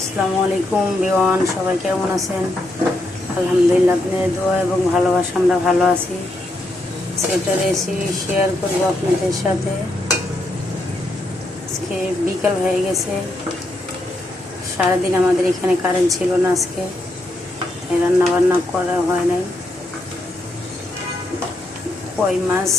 আসসালামু আলাইকুম বিওয়ান, সবাই কেমন আছেন? আলহামদুলিল্লাহ, আপনাদের দোয়া এবং ভালোবাসা আমরা ভালো আছি। সেটা রেসিপি শেয়ার করবো আপনাদের সাথে। আজকে বিকাল হয়ে গেছে, সারাদিন আমাদের এখানে কারেন্ট ছিল না, আজকে তাই রান্নাবান্না করা হয় নাই। কই মাছ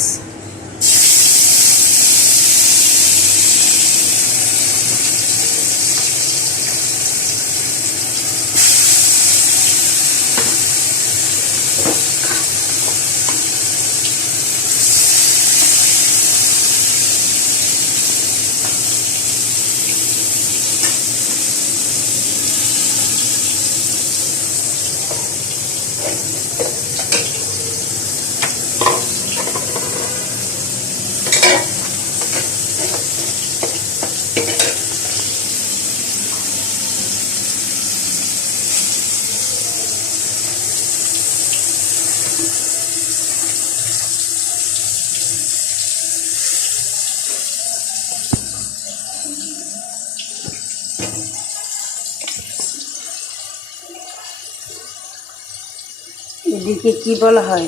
এদিকে কি বলা হয়,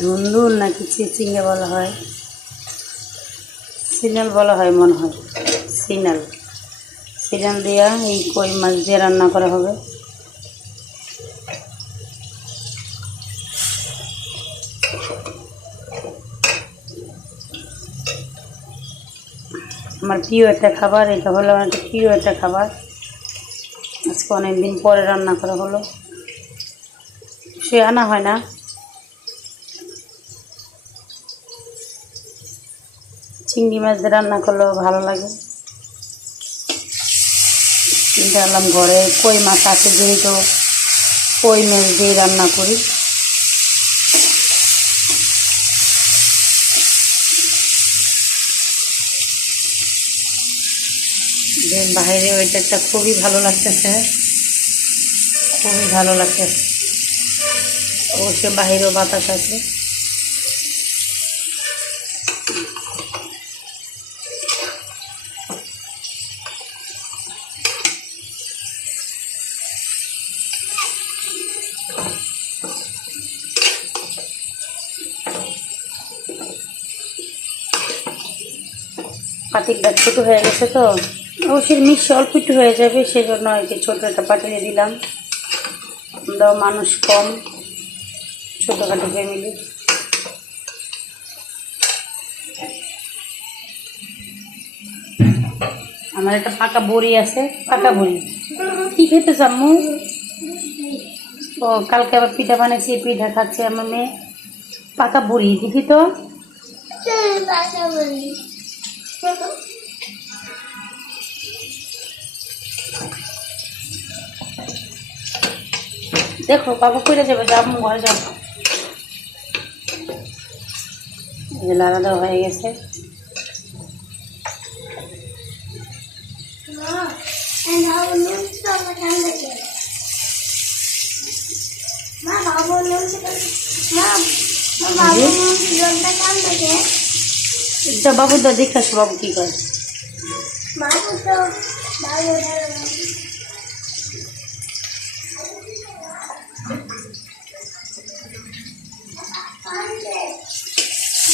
ধুন্দুল নাকি চিচিঙ্গা বলা হয়, সিনাল বলা হয় মনে হয়। সিনাল সিনাল দিয়া এই কই মাছ দিয়ে রান্না করা হবে। আমার প্রিয় একটা খাবার, এটা হলো আমার একটা প্রিয় একটা খাবার। আজকে অনেকদিন পরে রান্না করা হলো, সে আনা হয় না। চিংড়ি মাছ দিয়ে রান্না করলেও ভালো লাগে। চিন্তা করলাম ঘরে কই মাছ আছে যেহেতু কই মাছ দিয়ে রান্না করি। বাইরে ওয়েদারটা খুবই ভালো লাগতেছে, খুবই ভালো লাগতেছে। অবশ্য বাহিরেও বাতাস আছে। পাতিলটা ছোটো হয়ে গেছে তো, অবশ্যই মিক্সি অল্প একটু হয়ে যাবে, সেই জন্য আর কি ছোটো একটা পাতিলে দিলাম। আমরাও মানুষ কম, ছোটোখাটো ফ্যামিলি। আমার একটা পাকা বড়ি আছে, পাকা বড়ি। কি খেতে চাম্মু? ও কালকে আবার পিঠা বানিয়েছি, পিঠা খাচ্ছে আমার মেয়ে। পাকা বড়ি দেখি তো। দেখো বাবু করে যাবে, যাবো ঘরে যাবো। লাড়া দেওয়া হয়ে গেছে। বাবু তো দেখে আসো, বাবু কি করে।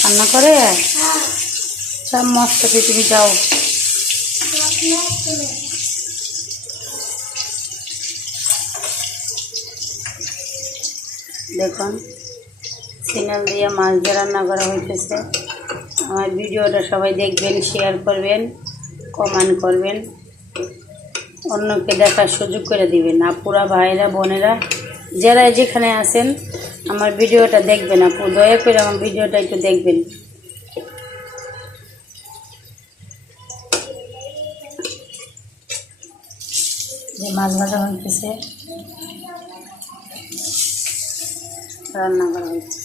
রান্না করে সব মস্ত তুমি যাও। দেখুন সিনাল দিয়ে মাছ দিয়ে রান্না করা হইতেছে। আমার ভিডিওটা সবাই দেখবেন, শেয়ার করবেন, কমেন্ট করবেন, অন্যকে দেখার সুযোগ করে দিবেন। আপুরা, ভাইরা, বোনেরা যারা যেখানে আছেন আমার ভিডিওটা দেখবেন। আপু দয়া করে আমার ভিডিওটা একটু দেখবেন। যে মাছ ভাজা হইতেছে, রান্না করা হইতেছে।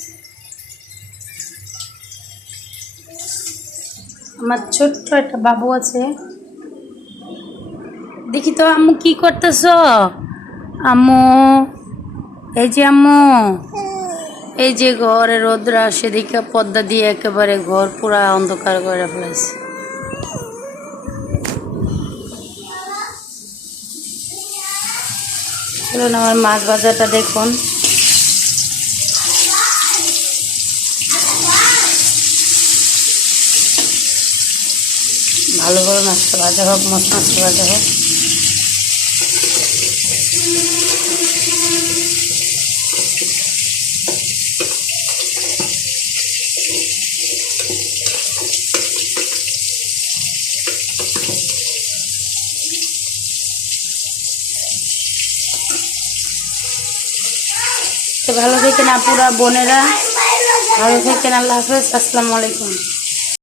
আমার ছোট্ট একটা বাবু আছে, দেখি তো আম্মু কি করতেছ। আম্মু, এই যে আম্মু, এই যে ঘরে রোদ্র আসে দেখে পর্দা দিয়ে একেবারে ঘর পুরা অন্ধকার করে ফেলেছে। চলুন আমার মাছ ভাজাটা দেখুন। ভালো করে মাছটা ভাজা হোক, মাছটা ভাজা হোক। তো ভালো থাকেন আপুরা বোনেরা, ভালো থাকেন। আল্লাহ হাফেজ, আসসালামু আলাইকুম।